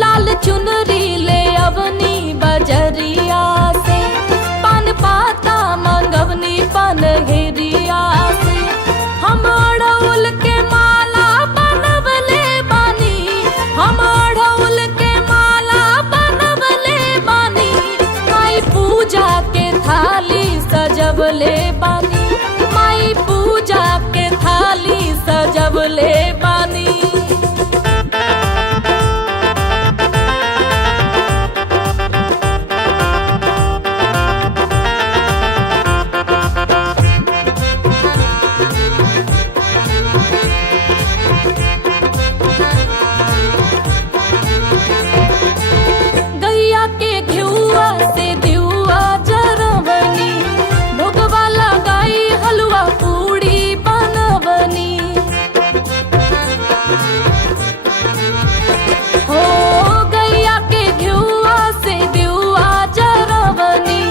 लाल चुनरी ले अवनी बजरिया से, पान पाता मंगवनी पनघरिया से। हम अड़उल के माला बनवले बानी, हम अड़उल के माला बनवले बानी। माई पूजा के थाली सजवले बानी, माई पूजा के थाली सजवले बानी। गैया के घिउआ से दिउआ जरवनी, भोगवा लगाई हलवा पूड़ी बनवनी। हो गैया के घिउआ से दिउआ जरवनी,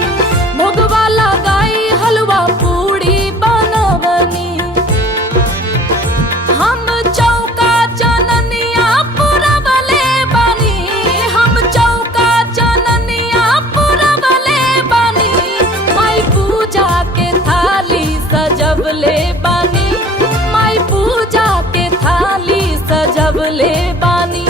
भोगवा लगाई हलवा पूड़ी बनवनी। हम चौका चननिया पुरवले बानी, हम चौका चननिया पुरवले बानी। माई पूजा के थाली सजवले बानी, माई पूजा के थाली सजवले बानी।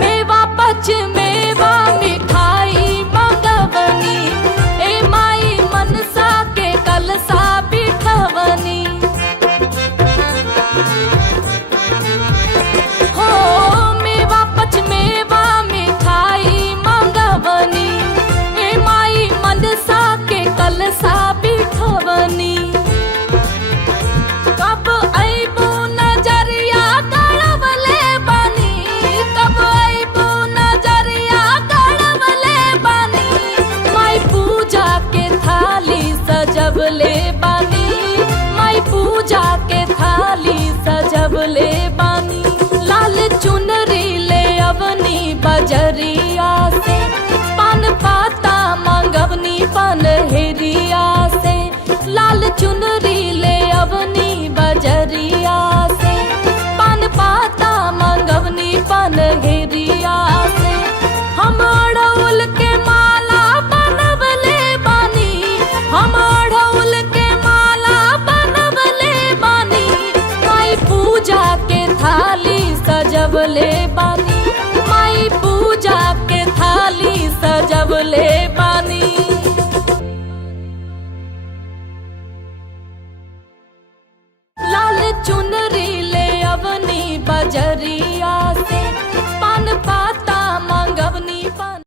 मेवा पच मेवा मिठाई मंगवनी, ए माई मनसा के कलसा बिठवनी। हो मेवा पच मेवा मिठाई मंगवनी, ए माई मनसा के कलसा बिठवनी। कब अइबू नजरिया गड़वले बानी, कब अइबू नजरिया गड़वले बानी। माई पूजा के थाली सजवले बानी, माई पूजा के थाली सजवले बानी। लाल चुनरी ले अवनी बजरिया से, पान पाता मंगवनी पनघरिया से। लाल चुनरी